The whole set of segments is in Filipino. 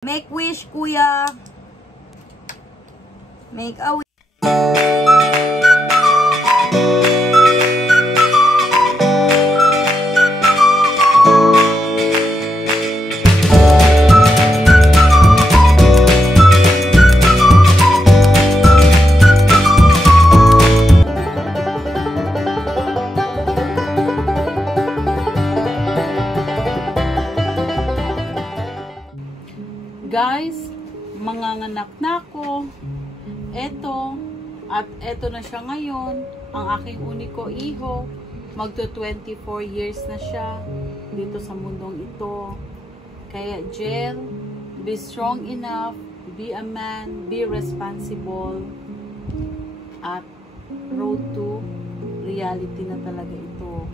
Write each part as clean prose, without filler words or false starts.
Make wish, kuya. Make a wish. Guys, manganganak na ako. Eto na siya ngayon. Ang aking uniko iho. Magto 24 years na siya dito sa mundong ito. Kaya Jel, be strong enough, be a man, be responsible. At road to reality na talaga ito.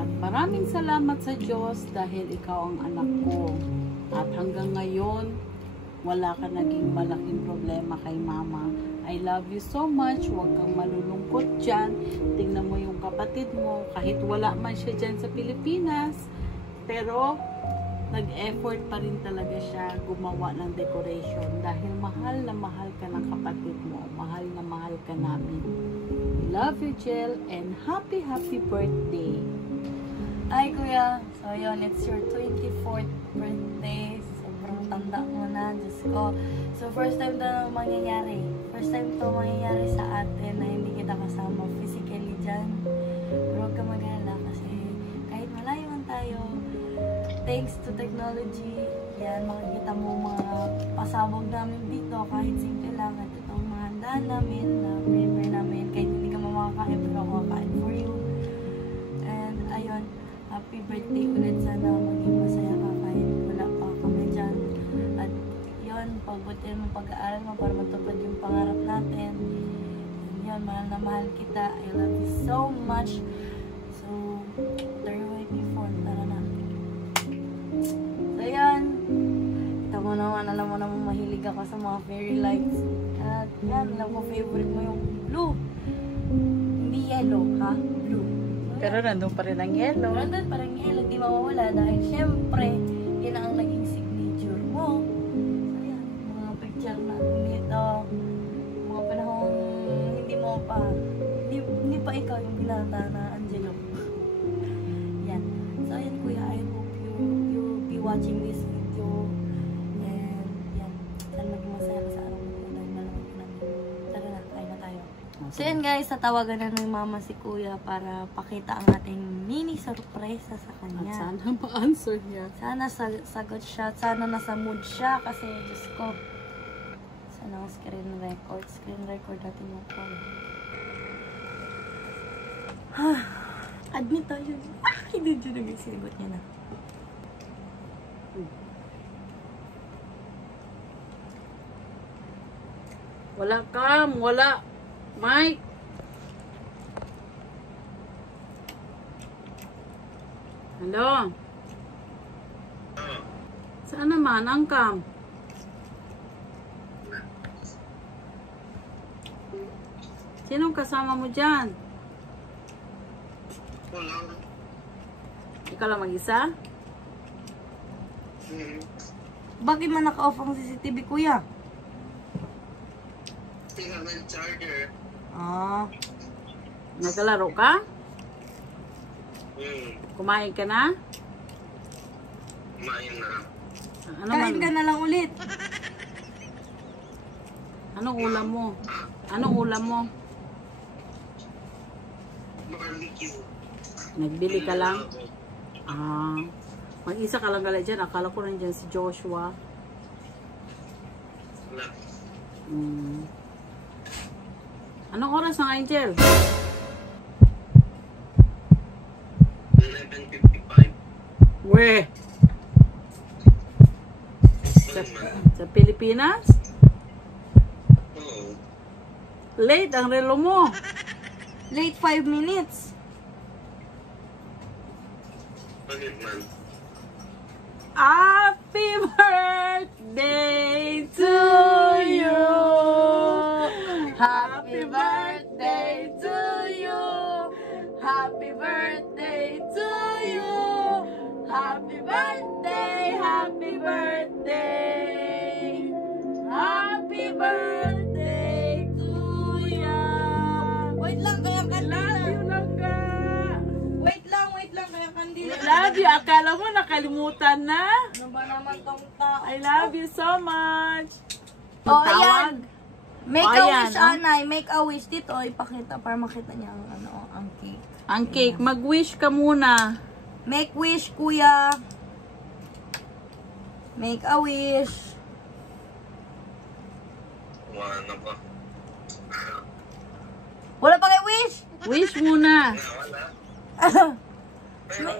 At maraming salamat sa Diyos dahil ikaw ang anak ko. At hanggang ngayon, wala ka naging malaking problema kay mama. I love you so much. Huwag kang malulungkot dyan. Tingnan mo yung kapatid mo. Kahit wala man siya dyan sa Pilipinas. Pero, nag-effort pa rin talaga siya gumawa ng decoration. Dahil mahal na mahal ka ng kapatid mo. Mahal na mahal ka namin. Love you, Jel. And happy birthday. Ay, kuya. So, yun. It's your 24th birthday. Sobrang tanda mo na. Diyos ko. So, first time to mangyayari. First time to mangyayari sa atin na hindi kita kasama physically dyan. Pero huwag ka mag-alala kasi kahit malayo man tayo, thanks to technology, yan, makikita mo mga pasabog namin dito. Kahit simple lang. At itong mga handaan namin na prepare namin. Kahit hindi ka makakain, pero ako kakain for you. And, ayun. Happy birthday ulit. Sana maging masaya ka kahit wala pa kami dyan. At yun, pagbutin mo pag-aaral mo para matupad yung pangarap natin. And yun, mahal na mahal kita. I love you so much. So, turn away before. Tara na. So yan. Ito mo naman, alam mo naman mahilig ako sa mga fairy lights. At yan, alam ko favorite mo yung blue. Hindi yellow, ha? Blue. Pero nandun pa rin ang yellow. Nandun pa rin ang yellow, di mawawala dahil syempre, yun ang naging signature mo. So yan, mga picture natin dito. Mga panahon, hindi pa ikaw yung binata na Angelo. Yan. So yan kuya, I hope you'll be watching this video. And yan, sana maging masaya ka sa araw mo dahil malamig ka namin. Tara na, kain na tayo. So yan guys, tatawagan na ng mama si kuya para pakita ang ating mini surpresa sa kanya. At sana ma-answer niya. Sana sagot siya, sana nasa mood siya kasi Diyos ko. Sana screen record natin yung call. Admit tayo. Hindi dyan naging sinigot niya na. Wala Cam, wala Mike. Hello? Saan naman ang Cam? Sinong kasama mo dyan? Wala. Ikaw lang mag-isa? Bakit man naka-off ang CCTV kuya? Tingnan ng charger. Naglalaro ka? Kumain ka na? Kumain na. Ano Kain ka na lang ulit. Anong ulam mo? Anong ulam mo? Barbecue. Nagbili ka lang? Mag-isa ka lang gala dyan. Akala ko nandyan si Joshua. Wala. Anong oras ng Angel? 11:55. Weh! Sa Pilipinas? Oo. Late ang relo mo. Late 5 minutes. Bakit man? Happy birthday to you! Happy birthday to you! Happy birthday to you! Happy birthday! Happy birthday! love you. Akala mo nakalimutan na. Ano ba naman tong tao? I love you so much. Oh, Magtawag. ayan. Make Oh, a ayan, wish, oh. Anay. Make a wish dito. Ipakita para makita niya ang, ang cake. Ang cake. Mag-wish ka muna. Make wish, kuya. Make a wish. Wala ba? Wala pa kay wish? Wish muna. Wala. Pero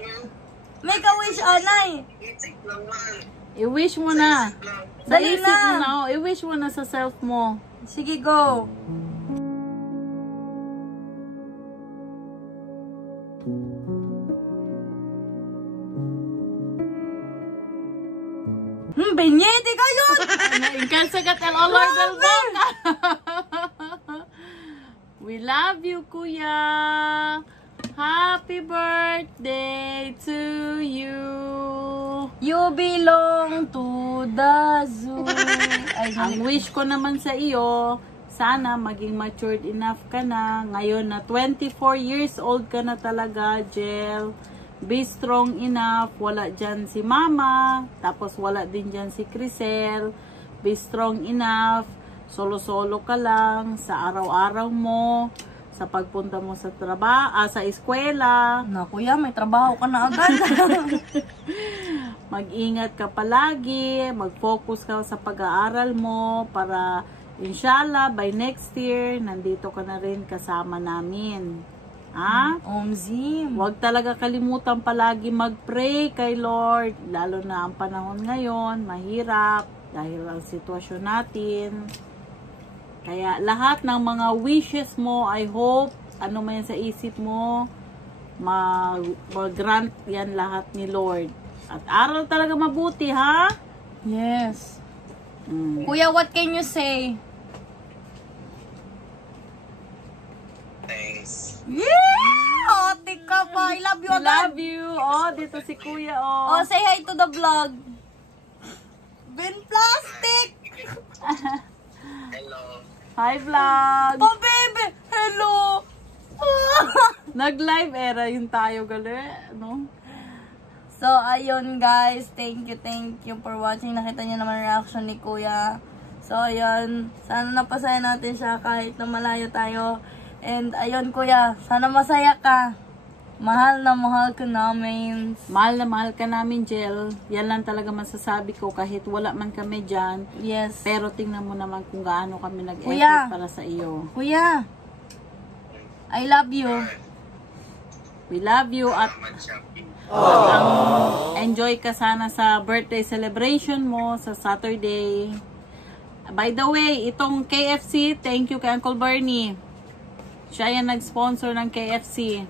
Make a wish, Anay. isip lang man. I-wish mo na. Sa Dali isip na. mo na. Oh. I-wish mo na sa self mo. Sige, go. Benyete kayo! Naingkan sa katal olor del boca. We love you, kuya. Happy birthday to you. You belong to the zoo. Ay, Ang wish ko naman sa iyo, sana maging matured enough ka na. Ngayon na 24 years old ka na talaga, Jel. Be strong enough. Wala dyan si Mama. Tapos wala din dyan si Crisel. Be strong enough. Solo-solo ka lang sa araw-araw mo. Sa pagpunta mo sa trabaho, sa eskwela. na kuya, may trabaho ka na agad. Mag-ingat ka palagi, mag-focus ka sa pag-aaral mo para inshallah by next year nandito ka na rin kasama namin. Ha? Omzim. Huwag talaga kalimutan palagi mag-pray kay Lord, lalo na ang panahon ngayon, mahirap dahil ang sitwasyon natin. Kaya lahat ng mga wishes mo, I hope, ano man yan sa isip mo, mag-grant yan lahat ni Lord. At aral talaga mabuti, ha? Yes. Mm. Kuya, what can you say? Thanks. Yeah! Otik ka pa. I love you I agad. love you. Oh, dito si Kuya, oh. Oh, say hi to the vlog. Ben Plastic! Hello. Hi, vlog. Oh, baby! Hello! Nag-live era yung tayo, gali. No? So, ayun guys. Thank you for watching. Nakita niyo naman ang reaction ni Kuya. So, ayun. Sana napasaya natin siya kahit na malayo tayo. And, ayun Kuya. Sana masaya ka. Mahal na mahal ka namin. Mahal na mahal ka namin, Jel. Yan lang talaga masasabi ko kahit wala man kami dyan. Yes. Pero tingnan mo naman kung gaano kami Kuya. nag-effort para sa iyo. Kuya, I love you. We love you at enjoy ka sana sa birthday celebration mo sa Saturday. By the way, itong KFC, thank you kay Uncle Bernie. Siya yung nag-sponsor ng KFC.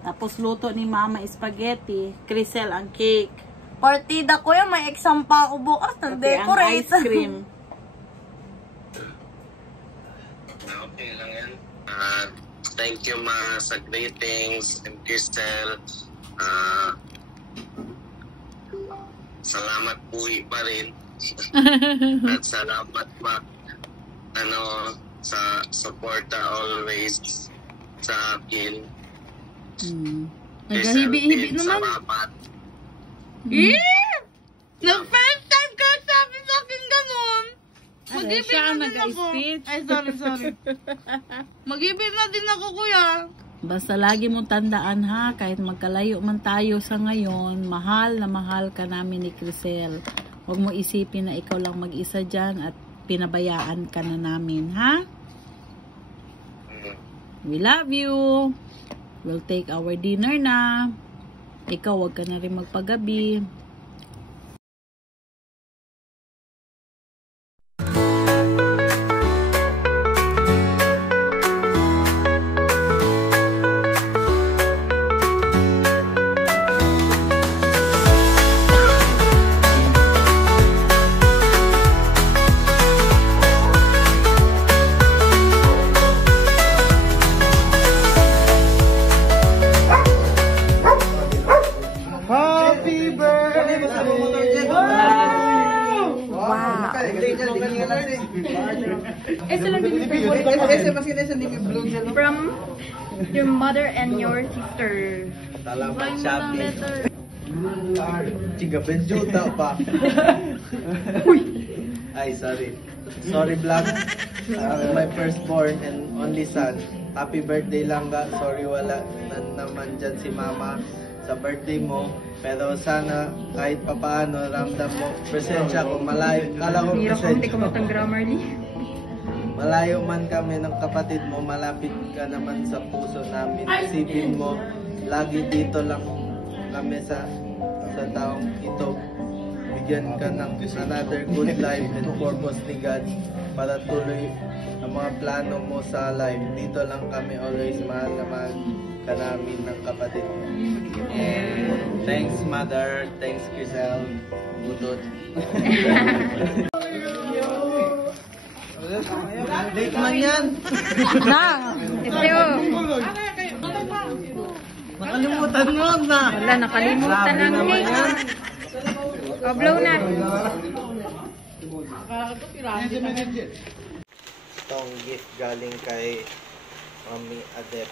Tapos luto ni Mama spaghetti, Crisel ang cake. Partida Kuya, may exam pa ako bukas. Pati ang Nag-decorate. ice cream. Okay lang yan. Thank you ma sa greetings and Crystal. Salamat buhay pa rin. At salamat pa sa suporta always sa akin. Naghahibi-hibi naman. Salamat. Nag-first time ka sabi sa akin ganun. Mag-ibig siya ang na din ako. nag-speech. Ay, sorry. Mag-ibig na din ako, Kuya. Basta lagi mong tandaan ha, kahit magkalayo man tayo sa ngayon, mahal na mahal ka namin ni Crisel. Huwag mo isipin na ikaw lang mag-isa dyan at pinabayaan ka na namin, ha? We love you. We'll take our dinner na. Ikaw, huwag ka na rin magpagabi. From your mother and your sister. Chiga, benjuta pa. Ay, sorry. Sorry, vlog. My firstborn and only son. Happy birthday lang ga. Sorry, wala naman dyan si mama sa birthday mo. Pero sana kahit papaano ramdam mo presensya ko. Malayo. Kala ko presensya ko. Malayo man kami ng kapatid mo. Malapit ka naman sa puso namin. Isipin mo. Lagi dito lang kami sa taong ito. Bigyan ka ng another good life and purpose ni God para tuloy ang mga plano mo sa life. Dito lang kami always mahal na mahal ka namin ng kapatid mo. Thanks mother, thanks Crisel, Budot. Date man yan! Nakalimutan mo na! Wala, nakalimutan lang niya. Blow na. Itong gift galing kay Mami Adet.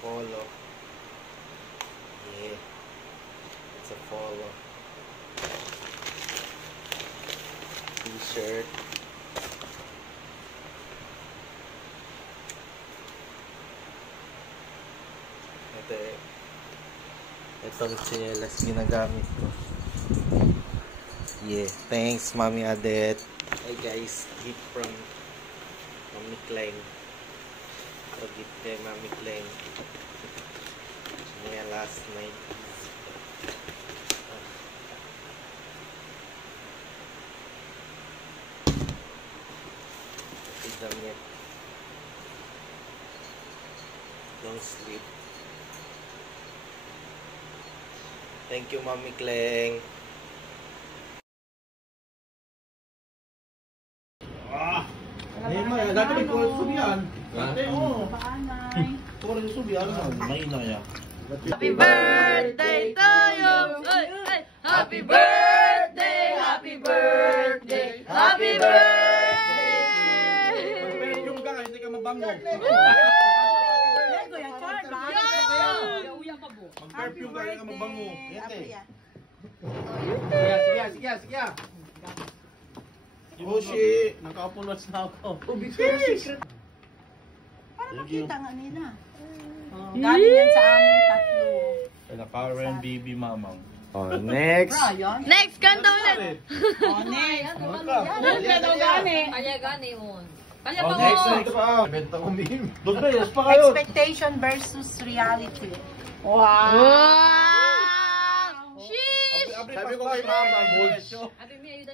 Polo. Yeah. It's a polo. T-shirt. Itong chinelas ginagamit ko. Yeah, thanks Mami Adet. Hey guys, gift from Mami Klein. So gift kay Mami Klein. Chinelas 90s. Damit. Long sleeve. Thank you, Mami Kleng. Ay, may dati may kulit subian. Dati, oo. Kulit subian. May na ya. Happy birthday to you! Happy birthday! Happy birthday! Happy birthday! Yung ka, hindi ka mabango. Mag-perfume ka, hindi ka mabango. Sige. Yoshi, nakapulos na ako. Secret. Para makita nga nila. Galing yan sa amin, tatlo. Power and baby mamang. Oh, next. Next, kanto ulit! Next. Kaya gani yun. Kaya Oh, pa next mo! pa. Benta ko meme. Doon ba, yes pa kayo. Expectation versus reality. Wow! Sheesh! Sabi ko kay mama, boys.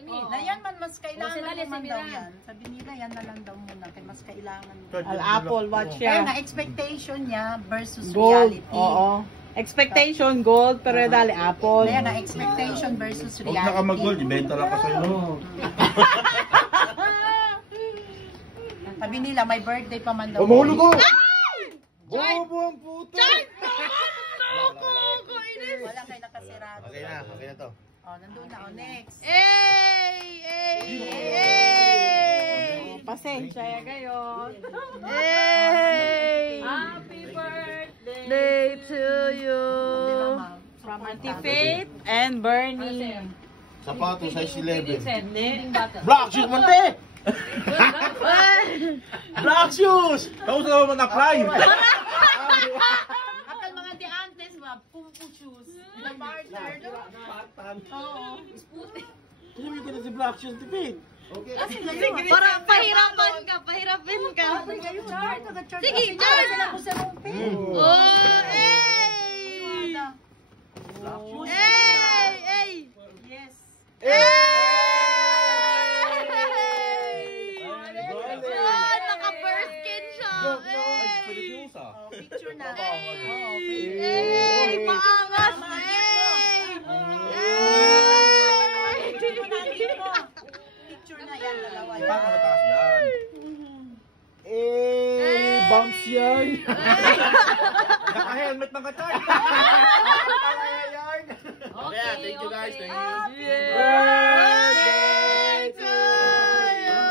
Na yan man mas kailangan naman daw yan. Sabi nila yan na lang daw muna. Kaya mas kailangan. Al-apple, watch Kaya yan. na expectation niya versus Gold, reality. oo. Expectation, gold, pero dali apple. Kaya na expectation versus Huwag na ka reality. mag-gold, ibenta lang ka sa'yo. Sabi nila may birthday pa man daw. Umulo ko! Bobo ang puto! Wala kayo nakasirado. Okay na to. Oh, nandun na. Oh, next. Pasensya ya kayo. Happy birthday to you! From Auntie Faith and Bernie. Sapato, size 11. Black shoes man te! Black shoes! Tapos na naman na-fly! Akal mga di-antes ba? Pumpu shoes. Na barter. Oo. Hindi ko na si Black shoes, tipid. Okay. Para pahirapan ka! Sige, George! Oh, Yes. naka-first skin siya! Picture na. Paangas! Picture na yan, dalawa. Paano mataas yan? Bounce yan! Naka-helmet ng kachay! Okay, thank you guys, thank you. Birthday to you!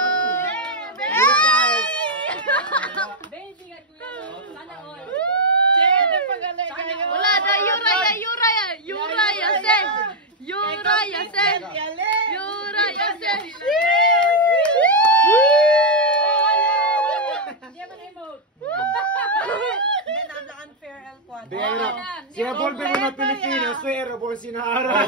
Baby, sana all. Yura Yasef! Yura Yasef! Siya volve mo na Pilipinas, pero po sinara.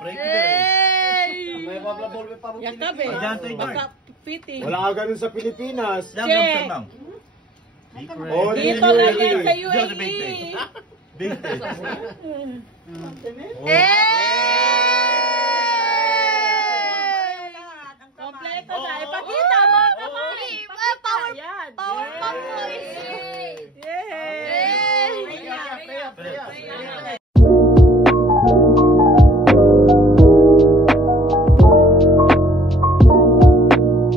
Pray ko din. May babla volve pa mo Pilipinas. Diyan tayo, George. Wala ka ganun sa Pilipinas. Diyan, George, lang. Oh, Dito na yan sa Diyan sa UAE. 20. 20. Eh!